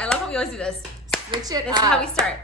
I love how we always do this. Switch it This up. is how we start.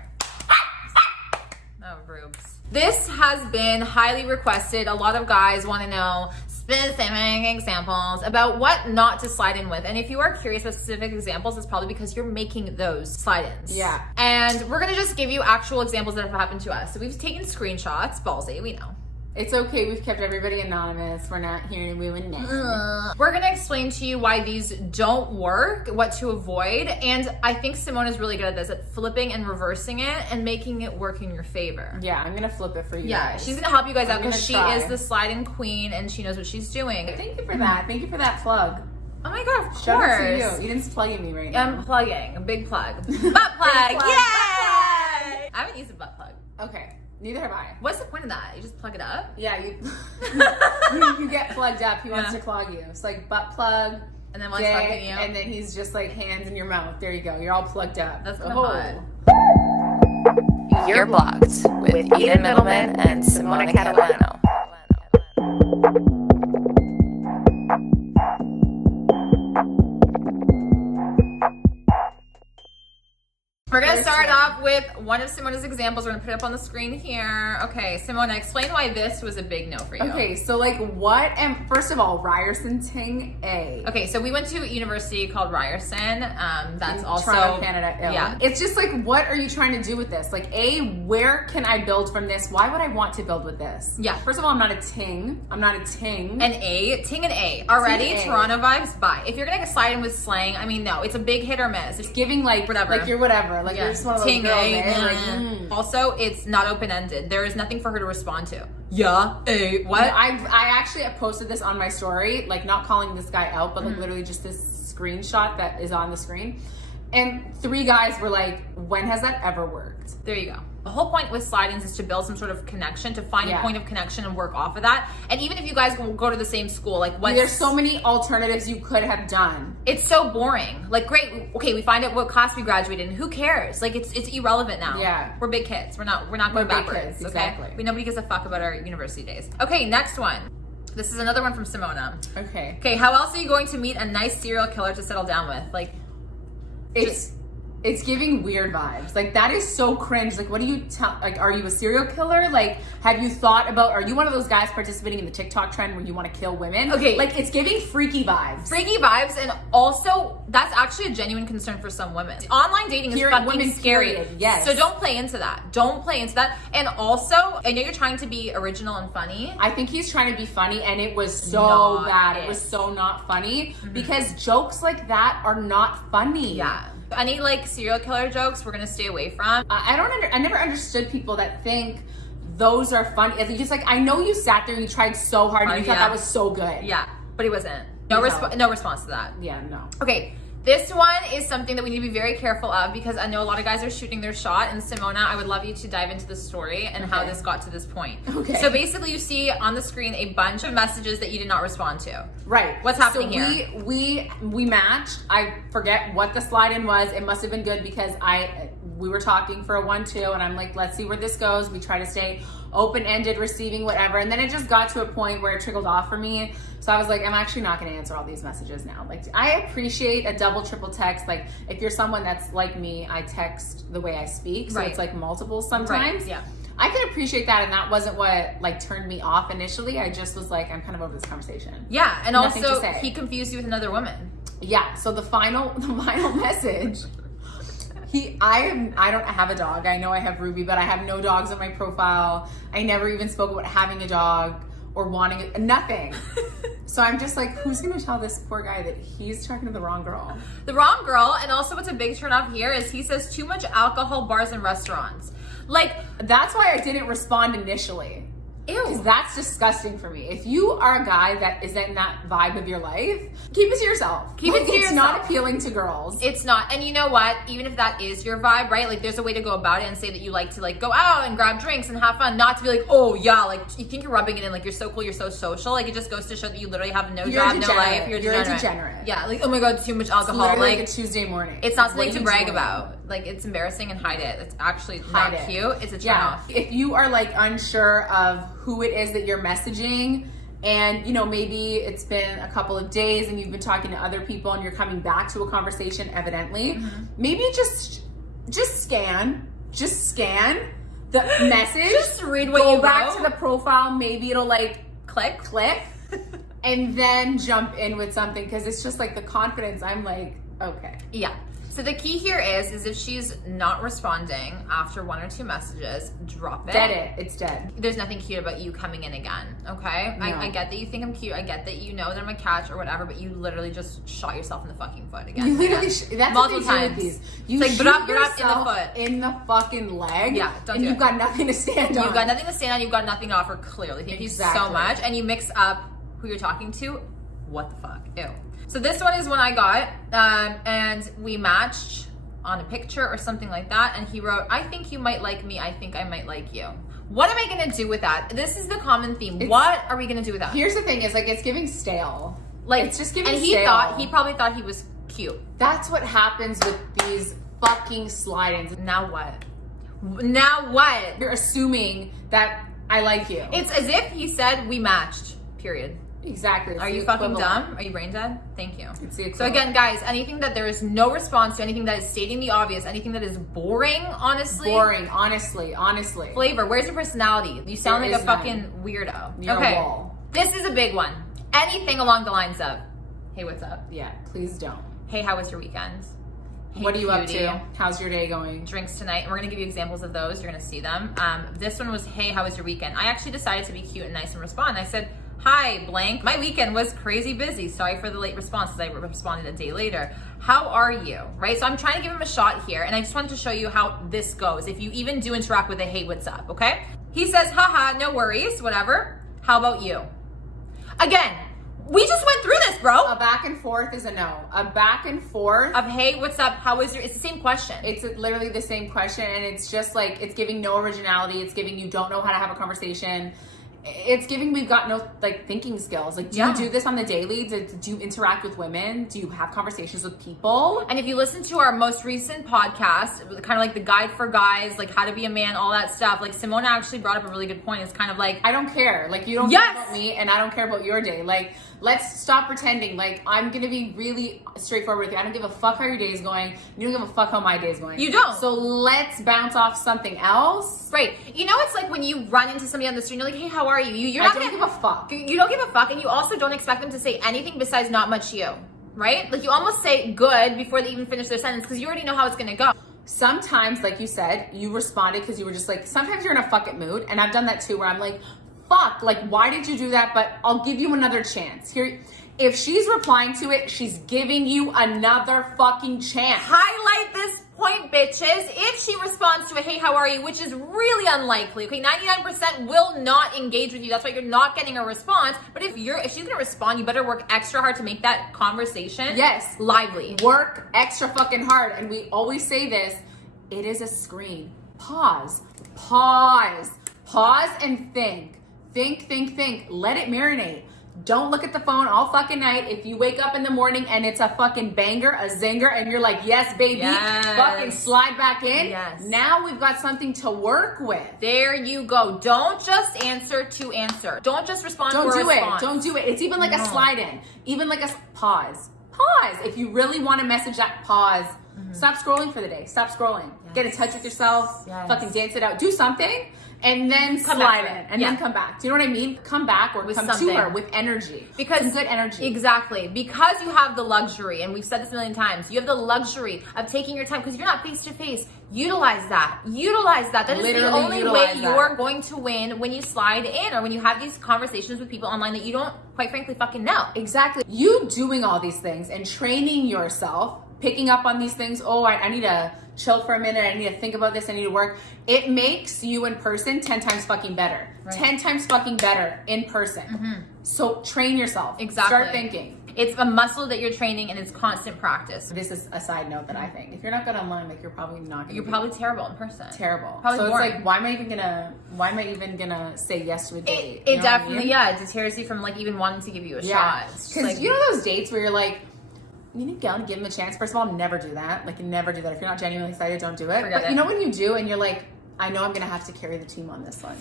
Oh, rubes. This has been highly requested. A lot of guys want to know specific examples about what not to slide in with. And if you are curious about specific examples, it's probably because you're making those slide-ins. Yeah. And we're going to just give you actual examples that have happened to us. So we've taken screenshots. Ballsy, we know. It's okay. We've kept everybody anonymous. We're not here to ruin names. We're going to explain to you why these don't work, what to avoid. And I think Simona's really good at this, at flipping and reversing it and making it work in your favor. Yeah, I'm going to flip it for you Yeah, guys. she's going to help you guys out I'm because she gonna is try. the sliding queen and she knows what she's doing. Thank you for that. Thank you for that plug. Oh my God, of Shout out to course. you. Eden's plugging me right now. I'm plugging. A big plug. Butt plug. Big plug. Yay! Butt I haven't used a butt plug. Okay. Neither have I. What's the point of that? You just plug it up? Yeah, you you get plugged up. He wants to clog you. It's like butt plug, And then while he's fucking dick, you. and then he's just like hands in your mouth. There you go. You're all plugged up. That's kind Oh. of hot. You're Blocked with Eden Middleman and Simona Catalano. We're going to First start one. off with one of Simona's examples. We're going to put it up on the screen here. Okay, Simona, explain why this was a big no for you. Okay, so like what am first of all, Ryerson Ting A. Okay, so we went to a university called Ryerson. That's also Toronto, Canada. Ill. Yeah. It's just like, what are you trying to do with this? Like, A, where can I build from this? Why would I want to build with this? Yeah. First of all, I'm not a ting. I'm not a ting. An A, ting and A. Already, Ting A. Toronto vibes, bye. If you're going to slide in with slang, I mean, no, it's a big hit or miss. It's giving like Whatever. Like you're whatever. Like you're just one of those Ting girls A, there. Like, Also, it's not open-ended. There is nothing for her to respond to. Yeah, A, what? I actually posted this on my story, like not calling this guy out, but like literally just this screenshot that is on the screen. And 3 guys were like, when has that ever worked? There you go. The whole point with slide-ins is to build some sort of connection, to find a Yeah. point of connection and work off of that. And even if you guys go to the same school, like what's... There's so many alternatives you could have done. It's so boring. Like, great, okay, we find out what class we graduated in. Who cares? Like, it's irrelevant now. Yeah. We're big kids. We're not going big backwards. kids, Okay? exactly. Nobody gives a fuck about our university days. Okay, next one. This is another one from Simona. Okay. Okay, how else are you going to meet a nice serial killer to settle down with? Like, It's giving weird vibes. Like, that is so cringe. Like, what do you tell? Like, are you a serial killer? Like, have you thought about, are you one of those guys participating in the TikTok trend where you want to kill women? Okay. Like, it's giving freaky vibes. freaky vibes, and also that's actually a genuine concern for some women. Online dating is Period. fucking Women, scary. period. Yes. So don't play into that. Don't play into that. And also, I know you're trying to be original and funny. I think he's trying to be funny, and it was so Not bad. it. It was so not funny because jokes like that are not funny. Yeah. Any like serial killer jokes we're gonna stay away from. I never understood people that think those are funny. It's just like, I know you sat there and you tried so hard and you thought Yeah. that was so good. Yeah, but he wasn't. No response to that. Yeah, no. Okay, this one is something that we need to be very careful of because I know a lot of guys are shooting their shot. And Simona, I would love you to dive into the story and how Okay. this got to this point. Okay. So basically, you see on the screen a bunch of messages that you did not respond to. Right. What's happening so here? We matched. I forget what the slide-in was. It must have been good because we were talking for a 1-2 and I'm like, let's see where this goes. We try to stay open-ended, receiving whatever. And then it just got to a point where it trickled off for me. So I was like, I'm actually not going to answer all these messages now. Like, I appreciate a double, triple text. Like, if you're someone that's like me, I text the way I speak. So Right. it's like multiple sometimes. Right, yeah. I can appreciate that, and that wasn't what like turned me off initially. I just was like, I'm kind of over this conversation. Yeah, and Nothing also to say. he confused you with another woman. Yeah. So the final message. I don't have a dog. I know I have Ruby, but I have no dogs on my profile. I never even spoke about having a dog or wanting it. Nothing. So I'm just like, who's gonna tell this poor guy that he's talking to the wrong girl? The wrong girl, and also what's a big turn off here is he says too much alcohol, bars, and restaurants. Like, That's why I didn't respond initially. Because ew. that's disgusting for me. If you are a guy that is in that vibe of your life, keep it to yourself. Keep it to It's yourself. not appealing to girls. It's not. And you know what? Even if that is your vibe, right? Like, there's a way to go about it and say that you like to, like, go out and grab drinks and have fun. Not to be like, oh, yeah, like, you think you're rubbing it in, like, you're so cool, you're so social. Like, it just goes to show that you literally have no You're a job, no degenerate. life. You're You're a degenerate. degenerate. Yeah, like, oh my God, too much It's alcohol. literally Like, like a Tuesday morning. it's not What something are to you brag doing? about. Like, it's embarrassing and hide it. It's actually Hide not it. cute. It's a turn Yeah. off. If you are like unsure of who it is that you're messaging, and you know, maybe it's been a couple of days and you've been talking to other people and you're coming back to a conversation evidently, maybe just scan the message. Just read what go you back wrote. to the profile, maybe it'll like Click. and then jump in with something, because it's just like the confidence. I'm like, okay. Yeah. So the key here is if she's not responding after 1 or 2 messages, drop it. Dead it. It's dead. There's nothing cute about you coming in again, okay? No. I get that you think I'm cute. I get that you know that I'm a catch or whatever, but you literally just shot yourself in the fucking foot again. You literally, that's multiple what they do times. with these. You It's like, shoot brap, brap yourself in the foot. in the fucking leg. Yeah, don't and do you've it. got nothing to stand on. You've got nothing to stand on. You've got nothing to offer, clearly. Thank you so Exactly. much. And you mix up who you're talking to. What the fuck? Ew. So this one is one I got, and we matched on a picture or something like that, and he wrote, I think you might like me, I think I might like you. What am I gonna do with that? This is the common theme. What are we gonna do with that? Here's the thing, is like, it's giving stale. Like, it's just giving and stale. he probably thought he was cute. That's what happens with these fucking slide-ins. Now what? Now what? You're assuming that I like you. It's as if he said we matched, period. Exactly. It's Are the you fucking equivalent. dumb? Are you brain dead? Thank you. It's the So equivalent. again, guys, anything that there is no response to, anything that is stating the obvious, anything that is boring, honestly. Boring, honestly. Flavor, where's your personality? You sound There like a is fucking none. weirdo. You're okay. a wall. This is a big one. Anything along the lines of, hey, what's up? Yeah, please don't. Hey, how was your weekend? Hey, What are you up cutie. to? How's your day going? Drinks tonight, and we're gonna give you examples of those. You're gonna see them. This one was, hey, how was your weekend? I actually decided to be cute and nice and respond. I said, hi, blank. My weekend was crazy busy. Sorry for the late response, because I responded a day later. How are you? Right? So I'm trying to give him a shot here, and I just wanted to show you how this goes. If you even do interact with a hey, what's up, okay? He says, haha, no worries, whatever. How about you? Again, we just went through this, bro. A back and forth is a no. A back and forth Of hey, what's up? How was your? It's the same question. it's literally the same question, and it's just like, it's giving no originality. It's giving you don't know how to have a conversation. It's giving we've got no like thinking skills. Like, do Yeah. you do this on the daily? Do you interact with women? Do you have conversations with people? And if you listen to our most recent podcast, kind of like the guide for guys, like how to be a man, all that stuff, like Simona actually brought up a really good point. It's kind of like, I don't care. Like, you don't Yes! care about me, and I don't care about your day. Like, let's stop pretending. Like, I'm gonna be really straightforward with you. I don't give a fuck how your day is going. You don't give a fuck how my day is going. You don't. So let's bounce off something else. right. You know, it's like when you run into somebody on the street and you're like, hey, how are you? You're I not don't gonna, give a fuck. You don't give a fuck, and you also don't expect them to say anything besides not much you, right? Like you almost say good before they even finish their sentence because you already know how it's gonna go. Sometimes, like you said, you responded because you were just like, sometimes you're in a fuck it mood, and I've done that too, where I'm like, fuck, like, why did you do that? But I'll give you another chance. Here, if she's replying to it, she's giving you another fucking chance. Highlight this point, bitches. If she responds to a hey, how are you, which is really unlikely, okay, 99% will not engage with you. That's why you're not getting a response. But if she's gonna respond, you better work extra hard to make that conversation Yes. lively. Work extra fucking hard. And we always say this, it is a screen. Pause and think. Think. Let it marinate. Don't look at the phone all fucking night. If you wake up in the morning and it's a fucking banger, a zinger, and you're like, yes, baby, Yes. fucking slide back in. Yes. Now we've got something to work with. There you go. Don't just answer to answer. Don't just respond Don't for a do it. response. Don't do it. It's even like No. a slide in. Even like a pause. If you really want to message that, pause. Stop scrolling for the day. Stop scrolling. Get in touch with yourself. Yes. Fucking dance it out. Do something. And then Come slide back. in. And Yeah. then come back. Do you know what I mean? Come back or With come something. to her with energy. Because Some good energy. Exactly. Because you have the luxury, and we've said this a million times, you have the luxury of taking your time because you're not face to face. Utilize that. That is the Literally only way utilize that. you're going to win when you slide in or when you have these conversations with people online that you don't, quite frankly, fucking know. Exactly. You doing all these things and training yourself, picking up on these things. Oh, I need to chill for a minute. I need to think about this. I need to work. It makes you in person 10 times fucking better. Right. 10 times fucking better in person. So train yourself. Exactly. Start thinking. It's a muscle that you're training and it's constant practice. This is a side note that I think. If you're not good online, like, you're probably not gonna You're be probably terrible in person. terrible. probably so boring. it's like, why am I even gonna say yes to a date? It You know what I definitely, mean? yeah, it deters you from like even wanting to give you a Yeah. shot. It's just Because like, you know those dates where you're like, you need to go and give them a chance. First of all, never do that. Like, never do that. If you're not genuinely excited, don't do it. Forget But it. you know when you do and you're like, I know I'm going to have to carry the team on this one.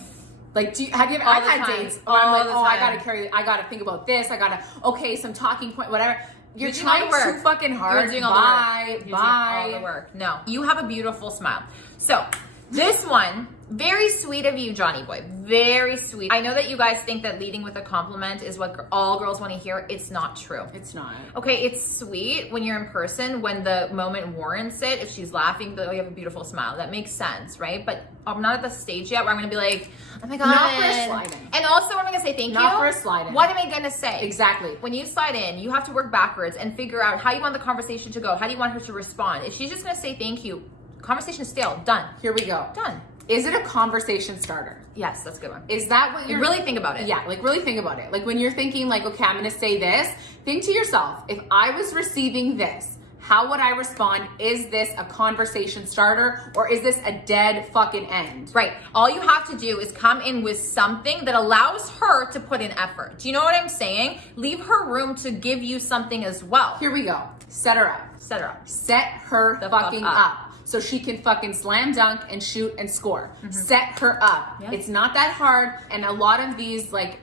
Like, have you ever? All I've the had time. dates where I'm All like, the oh, I time. I gotta think about this. I gotta, okay, some talking point, whatever. You're doing all trying the work. too fucking hard. You're doing all Bye, the work. You're bye. doing all the work. No, you have a beautiful smile. So this one, very sweet of you, Johnny boy. Very sweet. I know that you guys think that leading with a compliment is what all girls want to hear. It's not true. It's not. Okay, it's sweet when you're in person, when the moment warrants it. If she's laughing, oh, you have a beautiful smile. That makes sense, right? But I'm not at the stage yet where I'm going to be like, oh my God. Not for a slide-in. And also, I'm going to say thank you. Not for a slide-in. What am I going to say? Exactly. When you slide in, you have to work backwards and figure out how you want the conversation to go. How do you want her to respond? If she's just going to say thank you, conversation is stale. Done. Here we go. Done. Is it a conversation starter? Yes, that's a good one. Is that what you're Really think about it. Yeah, like really think about it. Like when you're thinking like, okay, I'm gonna say this, think to yourself, if I was receiving this, how would I respond? Is this a conversation starter or is this a dead fucking end? Right. All you have to do is come in with something that allows her to put in effort. Do you know what I'm saying? Leave her room to give you something as well. Here we go. Set her up. Set her up. Set her The fuck fucking up. up. So she can fucking slam dunk and shoot and score. Set her up. Yeah. It's not that hard. And a lot of these like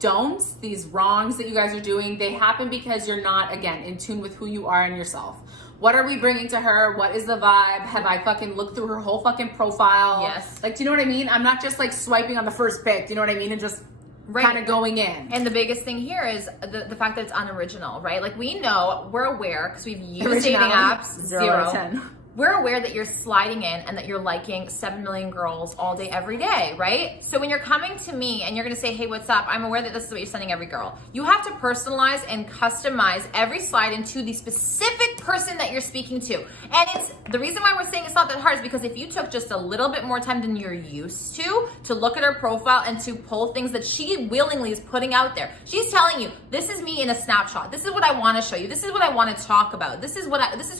don'ts, these wrongs that you guys are doing, they happen because you're not, again, in tune with who you are and yourself. What are we bringing to her? What is the vibe? Have I fucking looked through her whole fucking profile? Yes. Like, do you know what I mean? I'm not just like swiping on the first pick. Do you know what I mean? And just Right. kind of going in. And the biggest thing here is the fact that it's unoriginal, right? Like we know, we're aware because we've used dating Originality, apps. 0 out of 10. We're aware that you're sliding in and that you're liking 7 million girls all day, every day, right? So when you're coming to me and you're gonna say, hey, what's up? I'm aware that this is what you're sending every girl. You have to personalize and customize every slide into the specific person that you're speaking to. And it's the reason why we're saying it's not that hard is because if you took just a little bit more time than you're used to look at her profile and to pull things that she willingly is putting out there. She's telling you, this is me in a snapshot. This is what I wanna show you. This is what I wanna talk about. This is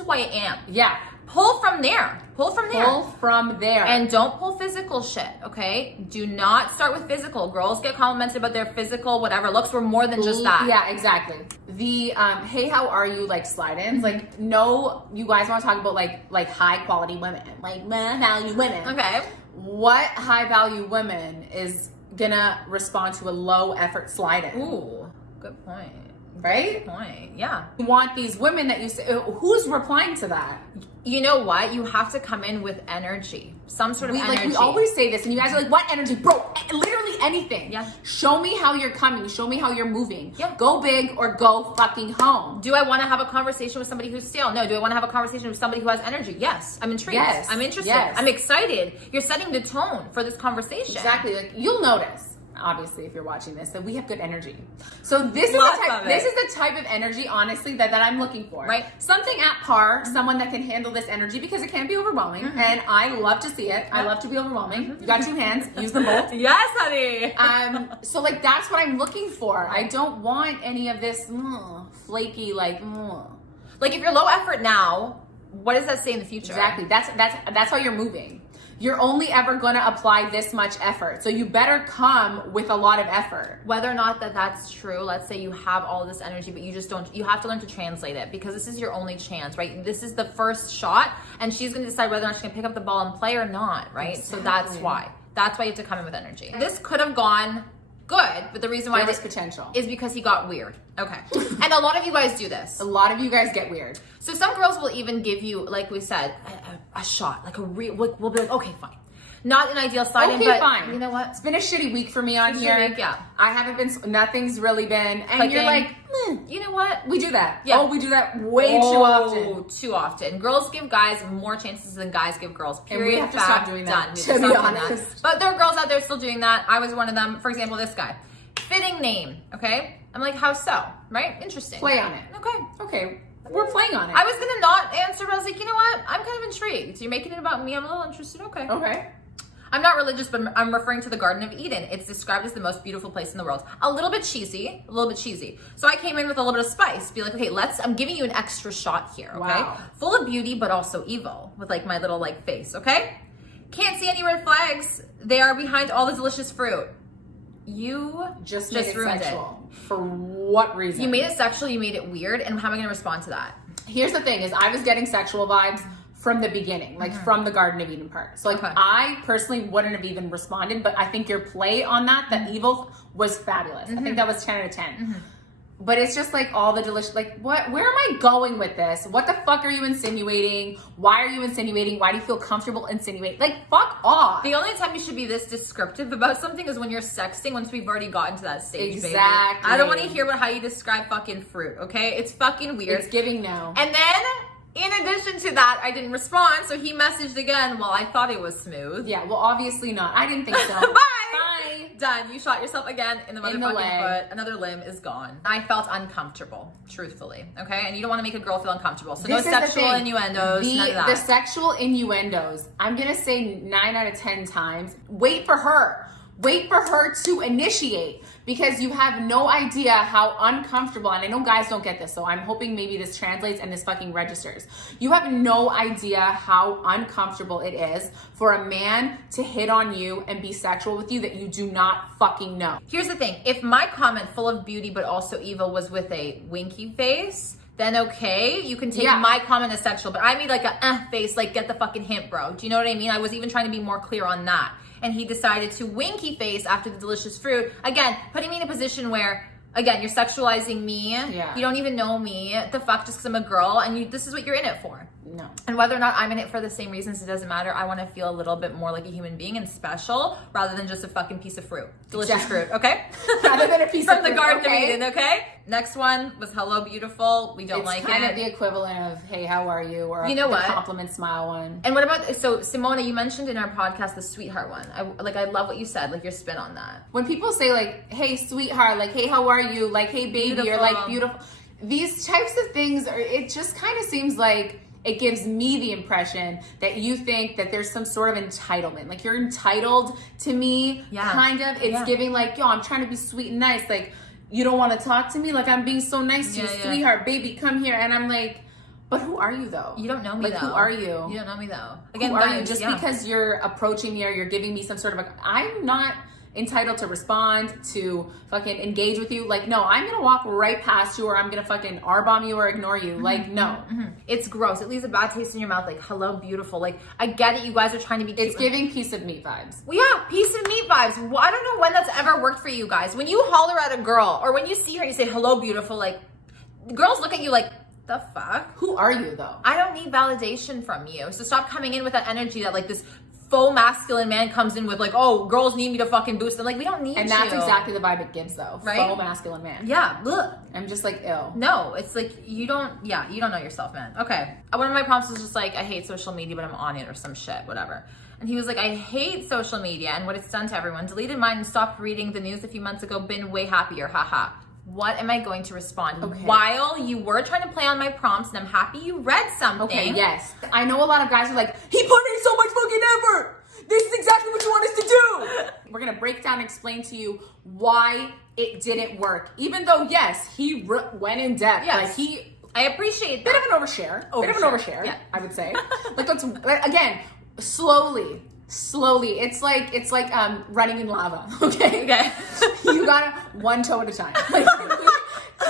who I am. Yeah. Pull from there. Pull from there. Pull from there. And don't pull physical shit, okay? Do not start with physical. Girls get complimented about their physical, whatever looks. We're more than just that. Yeah, exactly. The hey, how are you like slide-ins? Like, no, you guys want to talk about like high quality women, like high value women. Okay. What high value woman is gonna respond to a low effort slide-in? Ooh, good point. Right? Good point. Yeah. You want these women that you say, who's replying to that? You know what? You have to come in with energy. Some sort of energy. We always say this, and you guys are like, what energy? Bro, literally anything. Yeah. Show me how you're coming. Show me how you're moving. Yeah. Go big or go fucking home. Do I want to have a conversation with somebody who's stale? No. Do I want to have a conversation with somebody who has energy? Yes. I'm intrigued. Yes. I'm interested. Yes. I'm excited. You're setting the tone for this conversation. Exactly. Like, you'll notice, obviously, if you're watching this, that we have good energy. So this is Lots the type. of it. This is the type of energy, honestly, that I'm looking for. Right. Something at par, someone that can handle this energy because it can be overwhelming, and I love to see it. I love to be overwhelming. You got 2 hands, use them both. Yes, honey. So like that's what I'm looking for. I don't want any of this flaky like. Like if you're low effort now, what does that say in the future? Exactly. That's how you're moving. You're only ever going to apply this much effort. So you better come with a lot of effort. Whether or not that's true, let's say you have all this energy, but you just don't, you have to learn to translate it because this is your only chance, right? This is the first shot and she's going to decide whether or not she's going to pick up the ball and play or not, right? Exactly. So that's why you have to come in with energy. This could have gone good, but the reason why There was potential. is because he got weird. Okay. And a lot of you guys do this. A lot of you guys get weird. So some girls will even give you, like we said, a shot, like we'll be like, okay, fine. Not an ideal slide-in, Okay, but fine. you know what? It's been a shitty week for me on Shitty here. week, yeah. I haven't been, nothing's really been, and Clicking. you're like, You know what? we do that. Yeah. Oh, we do that way too often. Too often. Girls give guys more chances than guys give girls. And Period. we have to Fact, stop doing that, done. We have to be stop doing that. honest. But there are girls out there still doing that. I was one of them. For example, this guy. Fitting name, okay? I'm like, how so? Right? Interesting. Play on it. Okay. Okay, we're playing on it. I was gonna not answer, but I was like, you know what? I'm kind of intrigued. You're making it about me. I'm a little interested. Okay. Okay. I'm not religious, but I'm referring to the Garden of Eden. It's described as the most beautiful place in the world. A little bit cheesy. So I came in with a little bit of spice. Be like, okay, I'm giving you an extra shot here, okay? Wow. Full of beauty, but also evil with like my little like face, okay? Can't see any red flags. They are behind all the delicious fruit. You Just made it ruined sexual. For what reason? You made it sexual, you made it weird, and how am I gonna respond to that? Here's the thing is I was getting sexual vibes from the beginning, like from the Garden of Eden part. So like I personally wouldn't have even responded, but I think your play on that evil was fabulous. I think that was 10 out of 10. But it's just like all the delicious, like what, where am I going with this? What the fuck are you insinuating? Why are you insinuating? Why do you feel comfortable insinuating? Like fuck off. The only time you should be this descriptive about something is when you're sexting, once we've already gotten to that stage, Exactly. baby. I don't want to hear about how you describe fucking fruit, okay? It's fucking weird. It's giving no. And then, in addition to that, I didn't respond, so he messaged again. Well, I thought it was smooth. Yeah, well, obviously not. I didn't think so. Bye! Bye! Done. You shot yourself again in the motherfucking leg. foot. Another limb is gone. I felt uncomfortable, truthfully, okay? And you don't want to make a girl feel uncomfortable. So This no is the sexual thing. innuendos, none of that. The sexual innuendos, I'm going to say 9 out of 10 times. Wait for her. Wait for her to initiate, because you have no idea how uncomfortable, and I know guys don't get this, so I'm hoping maybe this translates and this fucking registers. You have no idea how uncomfortable it is for a man to hit on you and be sexual with you that you do not fucking know. Here's the thing. If my comment, full of beauty but also evil, was with a winky face, then okay, you can take my comment as sexual. But I made like a face, like get the fucking hint, bro. Do you know what I mean? I was even trying to be more clear on that. And he decided to winky face after the delicious fruit. Again, putting me in a position where, again, you're sexualizing me. Yeah. You don't even know me. The fuck, just because I'm a girl, and this is what you're in it for. No. And whether or not I'm in it for the same reasons, it doesn't matter. I want to feel a little bit more like a human being and special, rather than just a fucking piece of fruit. Delicious fruit, okay? Rather than a piece From of the fruit, Garden okay? of Eden, okay? Next one was hello, beautiful. We don't It's like kind it. of the equivalent of, hey, how are you? Or You know the what? compliment smile one. And what about, so Simona, you mentioned in our podcast the sweetheart one. I love what you said, like your spin on that. When people say like, hey, sweetheart, like, hey, how are you? Like, hey, baby, or Beautiful. like, beautiful. These types of things, it just kind of seems like it gives me the impression that you think that there's some sort of entitlement. Like you're entitled to me, kind of. It's giving like, yo, I'm trying to be sweet and nice. Like, you don't want to talk to me? Like, I'm being so nice to you, sweetheart, baby, come here. And I'm like, but who are you though? You don't know me like, though. Who are you? You don't know me though. Again, who are guys, you? Just because you're approaching me or you're giving me some sort of I'm not entitled to respond, to fucking engage with you. Like, no, I'm gonna walk right past you, or I'm gonna fucking R-bomb you or ignore you. Like, no. It's gross. It leaves a bad taste in your mouth. Like, hello, beautiful. Like, I get it. You guys are trying to be cute. It's giving piece of meat vibes. Well, yeah, piece of meat vibes. Well, I don't know when that's ever worked for you guys. When you holler at a girl, or when you see her and you say, hello, beautiful, like, girls look at you like, the fuck? Who are you though? I don't need validation from you. So stop coming in with that energy that like this faux masculine man comes in with like, oh, girls need me to fucking boost them. Like, we don't need And that's exactly the vibe it gives though. Right? Faux masculine man. Yeah. Ugh. I'm just like, ew. No, it's like, you don't know yourself, man. Okay. One of my prompts was just like, I hate social media, but I'm on it, or some shit, whatever. And he was like, I hate social media and what it's done to everyone. Deleted mine and stopped reading the news a few months ago. Been way happier. Haha. What am I going to respond? Okay. While you were trying to play on my prompts, and I'm happy you read something. Okay, yes. I know a lot of guys are like, he put in so much fucking effort. This is exactly what you want us to do. We're gonna break down and explain to you why it didn't work. Even though, yes, he went in depth. Yes. Like I appreciate bit that. of an overshare. Bit of an overshare, Yeah. I would say. Like, let's, again, slowly. It's like running in lava. Okay. Okay. You gotta one toe at a time. Like,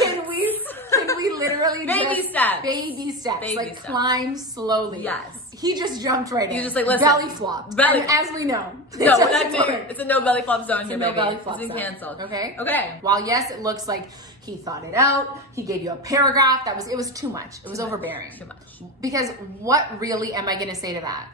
can we literally Baby steps. Baby steps. Baby like steps. Climb slowly. Yes. He just jumped right in. He was just like, listen. Belly flopped. Belly- And as we know. No, it that's doesn't it. work. It's a no belly flop zone It's here, a no baby. belly flop It's been zone. canceled. Okay? Okay. While yes, it looks like he thought it out, he gave you a paragraph, it was too much. It was overbearing. Too much. Because what really am I gonna say to that?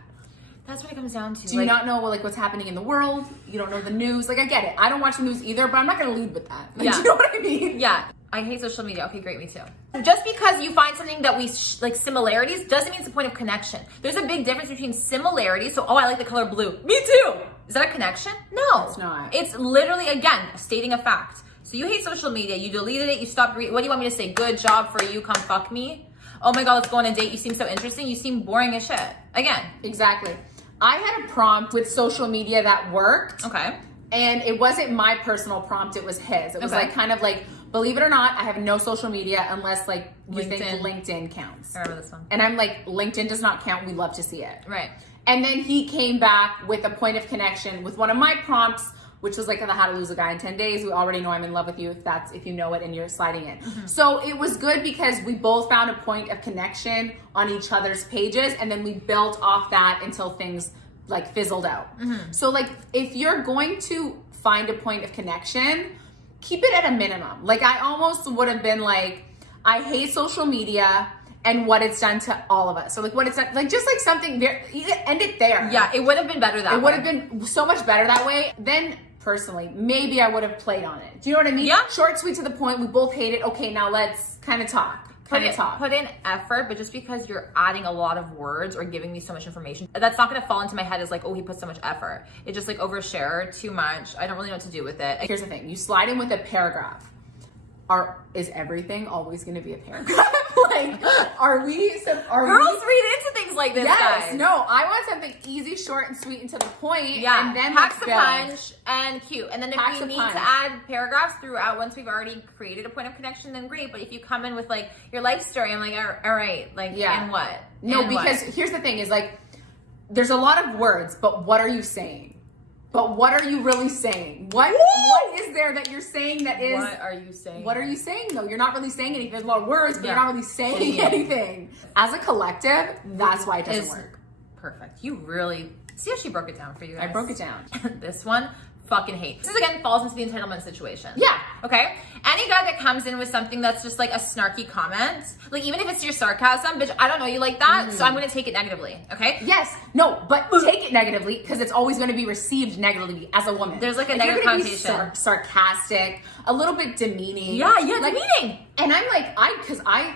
That's what it comes down to. Do you not know like what's happening in the world? You don't know the news. Like, I get it. I don't watch the news either, but I'm not gonna lead with that. Like, Yeah. do you know what I mean? Yeah. I hate social media. Okay, great, me too. Just because you find something that we like similarities doesn't mean it's a point of connection. There's a big difference between similarities. So, oh, I like the color blue. Me too. Is that a connection? No. It's not. It's literally, again, stating a fact. So you hate social media. You deleted it. You stopped reading. What do you want me to say? Good job for you. Come fuck me. Oh my God, let's go on a date. You seem so interesting. You seem boring as shit. Again. Exactly. I had a prompt with social media that worked. Okay. And it wasn't my personal prompt, it was his. It was Okay. like kind of like, believe it or not, I have no social media unless like you think LinkedIn. LinkedIn counts. I remember this one. And I'm like, LinkedIn does not count. We love to see it. Right. And then he came back with a point of connection with one of my prompts which was like the How to Lose a Guy in 10 Days. We already know I'm in love with you if you know it and you're sliding in. So it was good because we both found a point of connection on each other's pages, and then we built off that until things like fizzled out. So like if you're going to find a point of connection, keep it at a minimum. Like I almost would have been like, I hate social media and what it's done to all of us. So like what it's done, like just like something very, end it there. Yeah, it would have been better that way. It would have been so much better that way. Then personally, maybe I would have played on it. Do you know what I mean? Yeah. Short, sweet, to the point. We both hate it. Okay, now let's kind of talk. Put in effort, but just because you're adding a lot of words or giving me so much information, that's not going to fall into my head as like, oh, he put so much effort. It just like overshare too much. I don't really know what to do with it. Here's the thing. You slide in with a paragraph. Is everything always going to be a paragraph? Like, are we? Girls read into things like this, Yes. guys. No, I want something easy, short, and sweet, and to the point. Yeah, and then packs let's a build. punch and cute. And then if Packs we a need punch. to add paragraphs throughout once we've already created a point of connection, then great. But if you come in with like your life story, I'm like, all right, like, Yeah. and what? No, And because what? here's the thing: is like, there's a lot of words, but what are you saying? But what are you really saying? What is there that you're saying that is? What are you saying? What are you saying though? You're not really saying anything. There's a lot of words, but Yeah. you're not really saying anything. As a collective, that's why it doesn't It's work. perfect. You really see how she broke it down for you guys. I broke it down. This one, fucking hate. This is again falls into the entitlement situation. Yeah. Okay. Any guy that comes in with something that's just like a snarky comment, like even if it's your sarcasm, bitch, I don't know you like that, so I'm gonna take it negatively. Okay. Yes. No, but take it negatively because it's always going to be received negatively as a woman. There's, like, a If negative you're gonna be connotation. sarcastic, a little bit demeaning. Yeah, like, demeaning. And I'm like,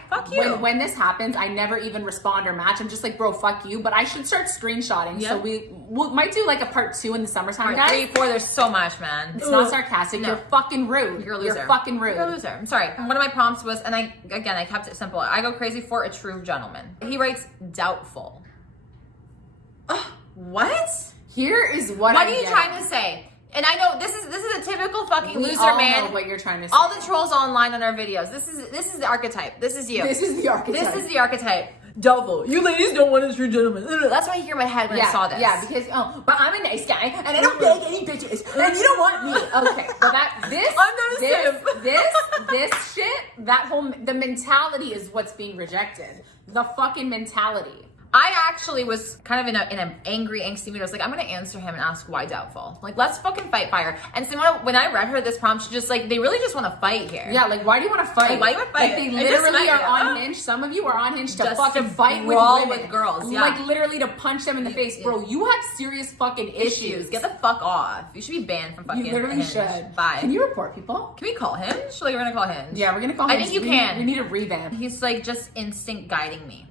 Fuck you. when this happens, I never even respond or match. I'm just like, bro, fuck you. But I should start screenshotting. Yeah. So we might do like a part 2 in the summertime, Part guys. 3, 4, there's so much, man. It's not sarcastic. No. You're fucking rude. You're a loser. You're fucking rude. You're a loser. I'm sorry. One of my prompts was, and I kept it simple. I go crazy for a true gentleman. He writes doubtful. What? Here is what What are you trying to say? And I know this is a typical fucking We loser, all man. know what you're trying to say. All the trolls online on our videos. This is the archetype. This is you. This is the archetype. This is the archetype. Doubtful. You ladies don't want a true gentleman. That's what I hear in my head when I saw this. Yeah, because but I'm a nice guy and I don't beg any bitches and you don't want me. Okay, well this shit, the mentality is what's being rejected. The fucking mentality. I actually was kind of in an angry, angsty mood. I was like, I'm gonna answer him and ask why doubtful. Like, let's fucking fight fire. And Simona, when I read her this prompt, she just like, they really just want to fight here. Yeah, like why do you want to fight? Like, why do you want to fight? Like, they I just literally met are you. on Hinge. Some of you are on Hinge to Just fucking to fight with brawl women. with girls, yeah. Like literally to punch them in the face, bro. You have serious fucking issues. Get the fuck off. You should be banned from fucking You literally Hinge. should. Bye. Can you report people? Can we call Hinge? Like, we're gonna call Hinge. Yeah, we're gonna call I Hinge. think you We can. We need a revamp. He's like just instinct guiding me.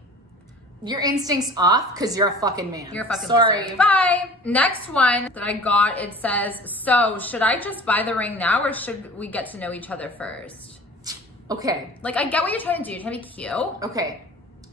Your instincts off because you're a fucking man. You're a fucking sorry. loser. Bye. Next one that I got, it says, so should I just buy the ring now or should we get to know each other first? Okay. Like, I get what you're trying to do. You're trying to be cute. Okay.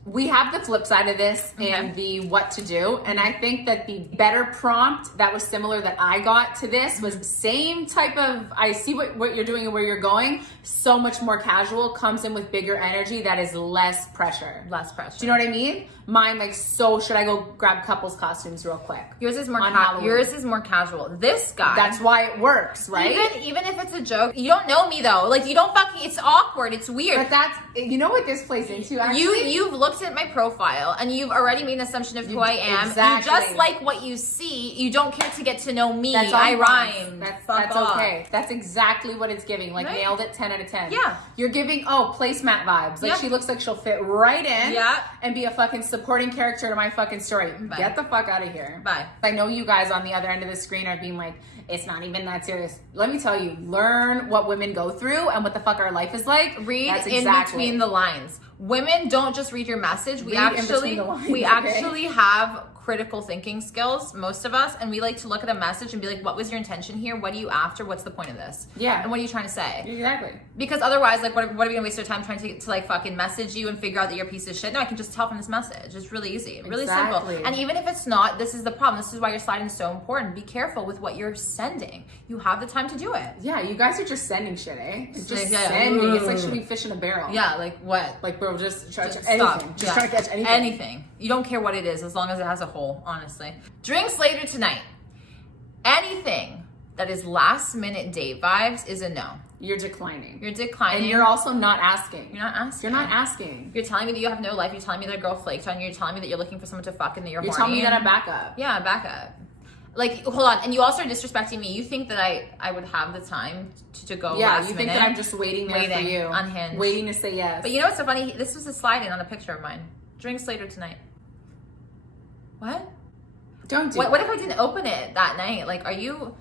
We have the flip side of this and the what to do. And I think that the better prompt that was similar that I got to this was same type of, I see what you're doing and where you're going. So much more casual, comes in with bigger energy that is less pressure. Less pressure. Do you know what I mean? Mine, like, so should I go grab couples costumes real quick? Yours is more On Halloween. yours is more casual. This guy. That's why it works, right? Even if it's a joke, you don't know me though. Like, you don't fucking. It's awkward. It's weird. But that's, you know what this plays into, actually? You've looked at my profile and you've already made an assumption of who I am. Exactly. You just like what you see. You don't care to get to know me. That's I on rhyme. That's Fuck off. okay. That's exactly what it's giving. Like, Right. nailed it, 10 out of 10. Yeah. You're giving, placemat vibes. Like, Yeah. she looks like she'll fit right in. Yeah. And be a fucking supporting character to my fucking story. Bye. Get the fuck out of here. Bye. I know you guys on the other end of the screen are being like, it's not even that serious. Let me tell you, learn what women go through and what the fuck our life is like. Read That's in exactly between the lines. Women don't just read your message. We Read in between the lines, okay? actually have critical thinking skills, most of us, and we like to look at a message and be like, what was your intention here? What are you after? What's the point of this? Yeah. And what are you trying to say? Exactly. Because otherwise, like, what are we gonna waste our time trying to like fucking message you and figure out that you're a piece of shit? No, I can just tell from this message. It's really easy, really Exactly. simple. And even if it's not, this is the problem. This is why your sliding is so important. Be careful with what you're sending. You have the time to do it. Yeah, you guys are just sending shit, eh? It's just Yeah. sending. It's like shooting fish in a barrel. Yeah, like what? Like, bro, just try Just anything. stop. Just Yeah. try to catch anything. Anything. You don't care what it is as long as it has a hole, honestly. Drinks later tonight. Anything that is last minute date vibes is a no. You're declining. You're declining. And you're also not asking. You're not asking. You're not asking. You're telling me that you have no life. You're telling me that a girl flaked on you. You're telling me that you're looking for someone to fuck and that you're horny. telling me that I'm back up. Yeah, back up. Like, hold on. And you also are disrespecting me. You think that I would have the time to go last minute. Yeah, you think that I'm just waiting there for you. Unhinged. Waiting to say yes. But you know what's so funny? This was a slide in on a picture of mine. Drinks later tonight. What? Don't do What if I didn't open it that night? Like, are you...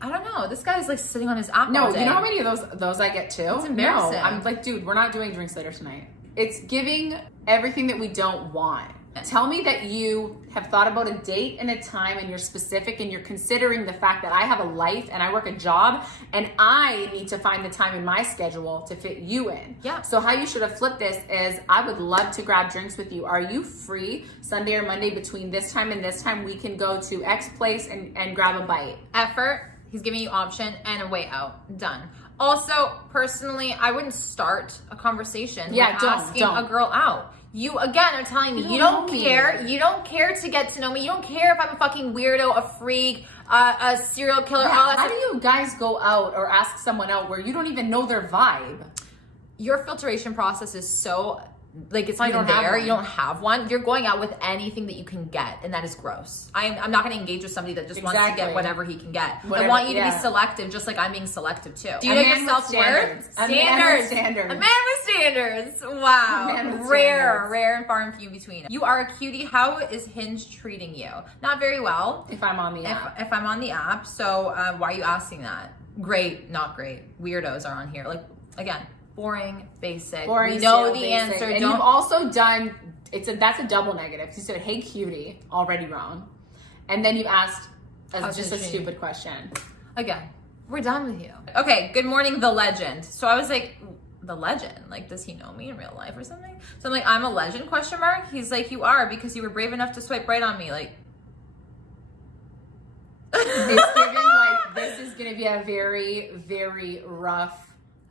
I don't know. This guy's like sitting on his app all day. You know how many of those I get too? It's embarrassing. No, I'm like, dude, we're not doing drinks later tonight. It's giving everything that we don't want. Tell me that you have thought about a date and a time and you're specific and you're considering the fact that I have a life and I work a job and I need to find the time in my schedule to fit you in. Yeah. So how you should have flipped this is I would love to grab drinks with you. Are you free Sunday or Monday between this time and this time? We can go to X place and grab a bite. Effort. He's giving you option and a way out. Done. Also, personally, I wouldn't start a conversation with asking a girl out. You, again, are telling me you don't care. You don't care to get to know me. You don't care if I'm a fucking weirdo, a freak, a serial killer, all that How stuff. do you guys go out or ask someone out where you don't even know their vibe? Your filtration process is so... Like, it's not You even don't have there. one. You don't have one. You're going out with anything that you can get, and that is gross. I'm not going to engage with somebody that just wants to get whatever he can get. I want you to be selective, just like I'm being selective too. Do you know your self-worth? A man with standards. Wow. Rare and far and few between. You are a cutie. How is Hinge treating you? Not very well. If I'm on the app. If I'm on the app. So why are you asking that? Great, not great. Weirdos are on here. Like, again, boring, basic. We know the answer. And you've also done, that's a double negative. You said, hey cutie, already wrong. And then you asked just a stupid question. Again, we're done with you. Okay, good morning, the legend. So I was like, the legend? Like, does he know me in real life or something? So I'm like, I'm a legend, question mark? He's like, you are, because you were brave enough to swipe right on me. Like, it's giving like, this is going to be a very, very rough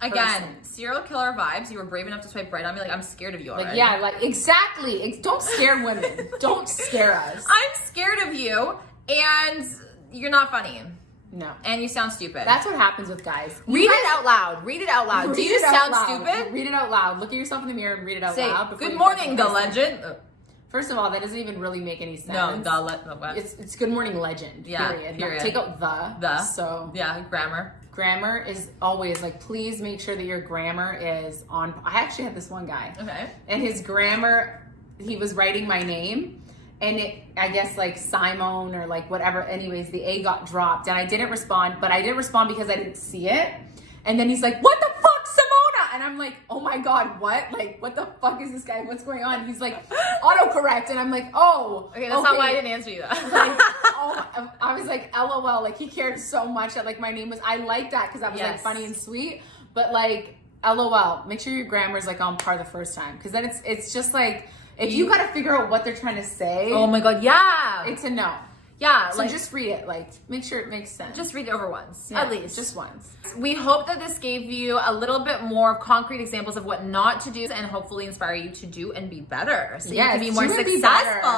Again, serial killer vibes. You were brave enough to swipe right on me. Like, I'm scared of you already. Like, yeah, like, exactly. Don't scare women. Don't scare us. I'm scared of you, and you're not funny. No. And you sound stupid. That's what happens with guys. Read it out loud. Read it out loud. Do you sound stupid? Read it out loud. Look at yourself in the mirror and read it out loud. Good morning, the legend. First of all, that doesn't even really make any sense. No, it's good morning legend. Yeah, period. Take out the. So yeah, grammar. Grammar is always like, please make sure that your grammar is on. I actually had this one guy. Okay. And his grammar, he was writing my name, and I guess like Simon or like whatever. Anyways, the A got dropped, and I didn't respond. But I didn't respond because I didn't see it. And then he's like, "What the fuck, Simona?" And I'm like, "Oh my god, what? Like, what the fuck is this guy? What's going on?" He's like, "Autocorrect," and I'm like, "Oh, okay." That's not why I didn't answer you. Like, I was like, LOL. Like, he cared so much that like my name was. I liked that because that was like funny and sweet. But like, LOL. Make sure your grammar is like on par the first time, because then it's just like if you got to figure out what they're trying to say. Oh my god, yeah. It's a no. Yeah, so like, just read it. Like, make sure it makes sense. Just read it over once, yeah, at least. Just once. We hope that this gave you a little bit more concrete examples of what not to do and hopefully inspire you to do and be better. So you can be more successful,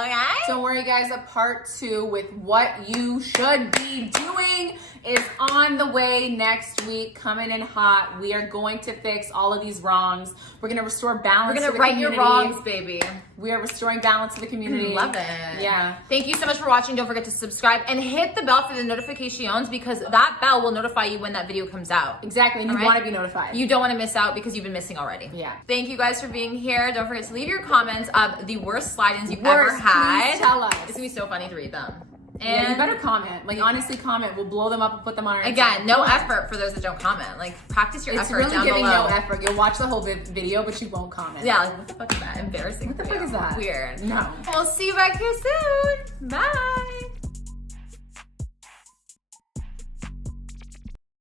okay? Don't worry, guys. A part 2 with what you should be doing is on the way next week, coming in hot. We are going to fix all of these wrongs. We're going to restore balance. We're going to right your wrongs, baby. We are restoring balance to the community. Love it. Yeah. Thank you so much for watching. Don't forget to subscribe and hit the bell for the notifications, because that bell will notify you when that video comes out. Exactly. And you want to be notified. You don't want to miss out because you've been missing already. Yeah. Thank you guys for being here. Don't forget to leave your comments of the worst slide-ins you've ever had. Please tell us. It's going to be so funny to read them. And yeah, you better comment. Like, honestly, comment. We'll blow them up and put them on our Again, no effort for those that don't comment. Like, practice your effort down below. It's really giving no effort. You'll watch the whole video, but you won't comment. Yeah, like, what the fuck is that? Embarrassing. What the fuck is that? Weird. No. We'll see you back here soon. Bye.